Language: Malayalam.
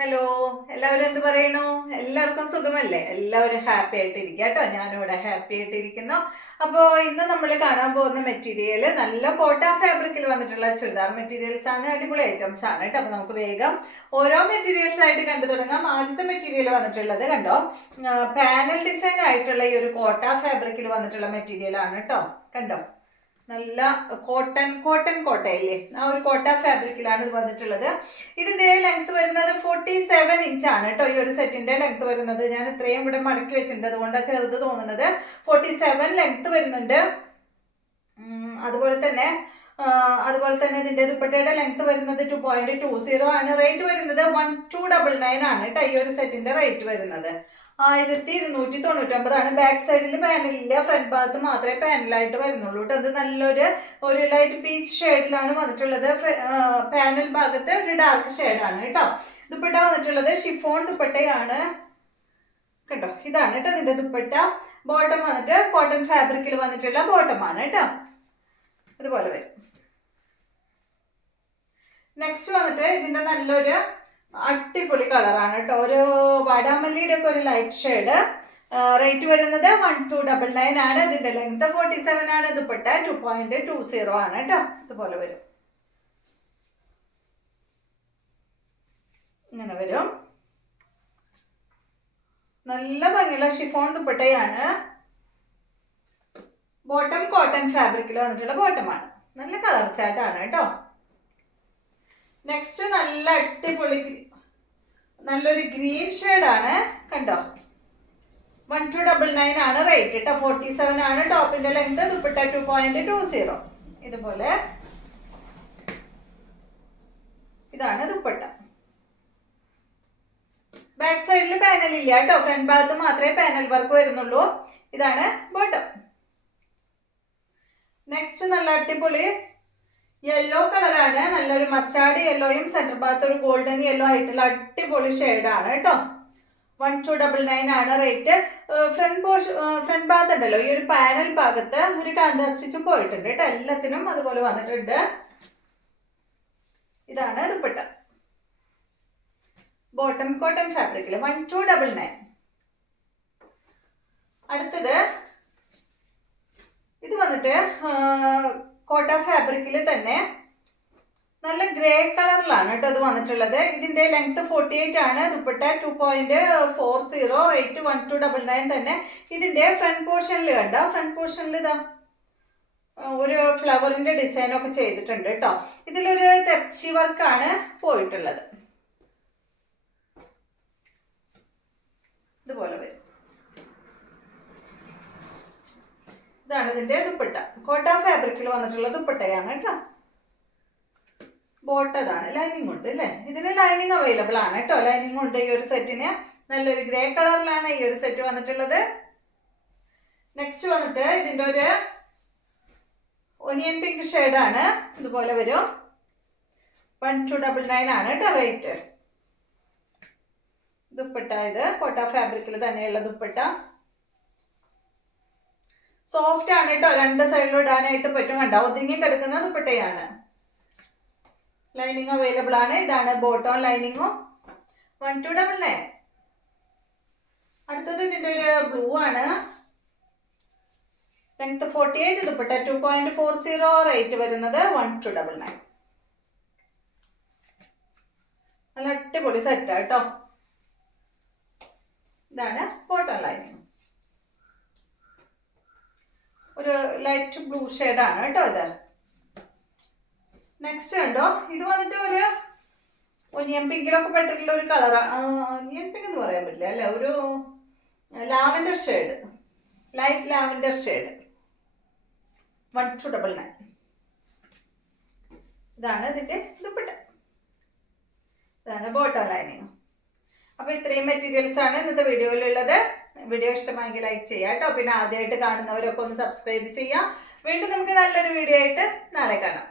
ഹലോ, എല്ലാവരും എന്ത് പറയണു? എല്ലാവർക്കും സുഖമല്ലേ? എല്ലാവരും ഹാപ്പി ആയിട്ടിരിക്കുക കേട്ടോ. ഞാനിവിടെ ഹാപ്പി ആയിട്ടിരിക്കുന്നു. അപ്പോൾ ഇന്ന് നമ്മൾ കാണാൻ പോകുന്ന മെറ്റീരിയൽ നല്ല കോട്ട ഫാബ്രിക്കിൽ വന്നിട്ടുള്ള ചുരിദാർ മെറ്റീരിയൽസ് ആണ്. അടിപൊളി ഐറ്റംസ് ആണ് കേട്ടോ. അപ്പോൾ നമുക്ക് വേഗം ഓരോ മെറ്റീരിയൽസ് ആയിട്ട് കണ്ടു തുടങ്ങാം. ആദ്യത്തെ മെറ്റീരിയൽ വന്നിട്ടുള്ളത് കണ്ടോ, പാനൽ ഡിസൈൻ ആയിട്ടുള്ള ഈ ഒരു കോട്ട ഫാബ്രിക്കിൽ വന്നിട്ടുള്ള മെറ്റീരിയൽ ആണ് കേട്ടോ. കണ്ടോ, നല്ല കോട്ടയില്ലേ, ആ ഒരു കോട്ട ഫാബ്രിക്കിലാണ് ഇത് വന്നിട്ടുള്ളത്. ഇതിന്റെ ലെങ്ത് വരുന്നത് 47 ഇഞ്ചാണ് കേട്ടോ. ഈ ഒരു സെറ്റിന്റെ ലെങ്ത് വരുന്നത്, ഞാൻ ഇത്രയും ഇവിടെ മടക്കി വെച്ചിട്ടുണ്ട്, അതുകൊണ്ടാണ് ചെറുത് തോന്നുന്നത്. 47 ലെങ്ത് വരുന്നുണ്ട്. അതുപോലെ തന്നെ ഇതിന്റെ ദുപ്പട്ടയുടെ ലെങ്ത് വരുന്നത് 2.20 ആണ്. റേറ്റ് വരുന്നത് 1299 ആണ് കേട്ടോ. ഈ ഒരു സെറ്റിന്റെ റേറ്റ് വരുന്നത് 1299 ആണ്. ബാക്ക് സൈഡിൽ പാനലില്ല, ഫ്രണ്ട് ഭാഗത്ത് മാത്രമേ പാനലായിട്ട് വരുന്നുള്ളൂ കേട്ടോ. അത് ഒരു ലൈറ്റ് പീച്ച് ഷെയ്ഡിലാണ് വന്നിട്ടുള്ളത്. പാനൽ ഭാഗത്ത് ഒരു ഡാർക്ക് ഷെയ്ഡാണ് കേട്ടോ. ദുപ്പട്ട വന്നിട്ടുള്ളത് ഷിഫോൺ ദുപ്പട്ടയാണ് കേട്ടോ. ഇതാണ് കേട്ടോ ഇതിന്റെ ദുപ്പട്ട. ബോട്ടം വന്നിട്ട് കോട്ടൺ ഫാബ്രിക്കിൽ വന്നിട്ടുള്ള ബോട്ടമാണ് കേട്ടോ. ഇതുപോലെ വരും. നെക്സ്റ്റ് വന്നിട്ട് ഇതിന്റെ നല്ലൊരു അടിപൊളി കളറാണ് കേട്ടോ. ഒരു വാടാമല്ലിയുടെ ഒക്കെ ഒരു ലൈറ്റ് ഷെയ്ഡ്. റേറ്റ് വരുന്നത് 1299 ആണ്. ഇതിന്റെ ലെങ്ത് 47 ആണ്. ദുപ്പട്ട 2.20 ആണ് കേട്ടോ. ഇതുപോലെ വരും, ഇങ്ങനെ വരും. നല്ല ഭംഗിയുള്ള ഷിഫോൺ ദുപ്പട്ടയാണ്. ബോട്ടം കോട്ടൺ ഫാബ്രിക്കിൽ വന്നിട്ടുള്ള ബോട്ടമാണ്. നല്ല കളർ ചാട്ടാണ് കേട്ടോ. നെക്സ്റ്റ് നല്ല അടിപൊളി നല്ലൊരു ഗ്രീൻ ഷെയ്ഡാണ് കണ്ടോ. 1299 ആണ് റേറ്റ് കേട്ടോ. 47 ആണ് ടോപ്പിന്റെ ലെങ്ത്. ദുപ്പട്ട 2.20. ഇതുപോലെ ഇതാണ് ദുപ്പട്ട. ബാക്ക് സൈഡിൽ പാനൽ ഇല്ല കേട്ടോ. ഫ്രണ്ട് ഭാഗത്ത് മാത്രമേ പാനൽ വർക്ക് വരുന്നുള്ളൂ. ഇതാണ് ബോട്ടം. നെക്സ്റ്റ് നല്ല അടിപൊളി യെല്ലോ കളറാണ്. നല്ലൊരു മസ്റ്റാർഡ് യെല്ലോയും സെന്റർ ഭാഗത്ത് ഒരു ഗോൾഡൻ യെല്ലോ ആയിട്ടുള്ള അടിപൊളി ഷെയ്ഡാണ് കേട്ടോ. 1299 ആണ് റേറ്റ്. ഫ്രണ്ട് ഭാഗത്ത് ഉണ്ടല്ലോ, ഈ ഒരു പാനൽ ഭാഗത്ത് ഒരു കാന്ത സ്റ്റിച്ചും പോയിട്ടുണ്ട് കേട്ടോ. എല്ലാത്തിനും അതുപോലെ വന്നിട്ടുണ്ട്. ഇതാണ് ദുപ്പട്ട. ബോട്ടം കോട്ടൺ ഫാബ്രിക്കിൽ 1299. അടുത്തത് ഇത് വന്നിട്ട് കോട്ട ഫാബ്രിക്കിൽ തന്നെ നല്ല ഗ്രേ കളറിലാണ് കേട്ടോ ഇത് വന്നിട്ടുള്ളത്. ഇതിന്റെ ലെങ്ത് 48 ആണ്. ദുപ്പട്ട 2.40. റേറ്റ് 1299 തന്നെ. ഇതിന്റെ ഫ്രണ്ട് പോർഷനിൽ കണ്ടോ, ഫ്രണ്ട് പോർഷനിൽ ഇതാ ഒരു ഫ്ലവറിന്റെ ഡിസൈൻ ഒക്കെ ചെയ്തിട്ടുണ്ട് കേട്ടോ. ഇതിലൊരു തെച്ചി വർക്കാണ് പോയിട്ടുള്ളത്. ഇതുപോലെ വരും. ഇതാണ് ഇതിന്റെ ദുപ്പട്ട. കോട്ട ഫാബ്രിക്കിൽ വന്നിട്ടുള്ള ദുപ്പട്ടയാണ് കേട്ടോ. ബോട്ടതാണ്. ലൈനിങ് ഉണ്ട് അല്ലേ. ഇതിന് ലൈനിങ് അവൈലബിൾ ആണ് കേട്ടോ. ലൈനിങ് ഉണ്ട് ഈ ഒരു സെറ്റിന്. നല്ലൊരു ഗ്രേ കളറിലാണ് ഈ ഒരു സെറ്റ് വന്നിട്ടുള്ളത്. നെക്സ്റ്റ് വന്നിട്ട് ഇതിന്റെ ഒരു ഒനിയൻ പിങ്ക് ഷെയ്ഡാണ്. ഇതുപോലെ വരും. 1299 ആണ് കേട്ടോ റേറ്റ്. ദുപ്പട്ട ഇത് കോട്ട ഫാബ്രിക്കിൽ തന്നെയുള്ള ദുപ്പട്ട. സോഫ്റ്റ് ആണ് കേട്ടോ. രണ്ട് സൈഡിലും ഇടാനായിട്ട് പറ്റും. കണ്ടോ, ഒതുങ്ങി കിടക്കുന്ന ദുപ്പട്ടയാണ്. ലൈനിങ് അവൈലബിൾ ആണ്. ഇതാണ് ബോട്ടം ലൈനിങ്ങും. 1299. അടുത്തത് ഇതിന്റെ ഒരു ബ്ലൂ ആണ്. ലെങ്ത് 48. ദുപ്പട്ട 2.40. റേറ്റ് വരുന്നത് 1299. നല്ല അടിപൊളി സെറ്റാ കേട്ടോ. ഇതാണ് ബോട്ടം ലൈനിങ്. ഒരു ലൈറ്റ് ബ്ലൂ ഷെയ്ഡാണ് കേട്ടോ ഇത്. നെക്സ്റ്റ് കണ്ടോ, ഇത് വന്നിട്ട് ഒരു ഒനിയൻ പിങ്കിലൊക്കെ പെട്ടിട്ടുള്ള ഒരു കളറാണ്. ഒനിയൻ പിങ്ക് എന്ന് പറയാൻ പറ്റില്ല അല്ലേ, ഒരു lavender shade, light lavender shade. 1299. ഇതാണ് ഇതിന്റെ ദുപ്പട്ട. ഇതാണ് ബോട്ടം ലൈനിങ്. അപ്പൊ ഇത്രയും മെറ്റീരിയൽസ് ആണ് ഇന്നത്തെ വീഡിയോയിലുള്ളത്. വീഡിയോ ഇഷ്ടമായെങ്കിൽ ലൈക്ക് ചെയ്യാം കേട്ടോ. പിന്നെ ആദ്യമായിട്ട് കാണുന്നവരൊക്കെ ഒന്ന് സബ്സ്ക്രൈബ് ചെയ്യാം. വീണ്ടും നമുക്ക് നല്ലൊരു വീഡിയോ ആയിട്ട് നാളെ കാണാം.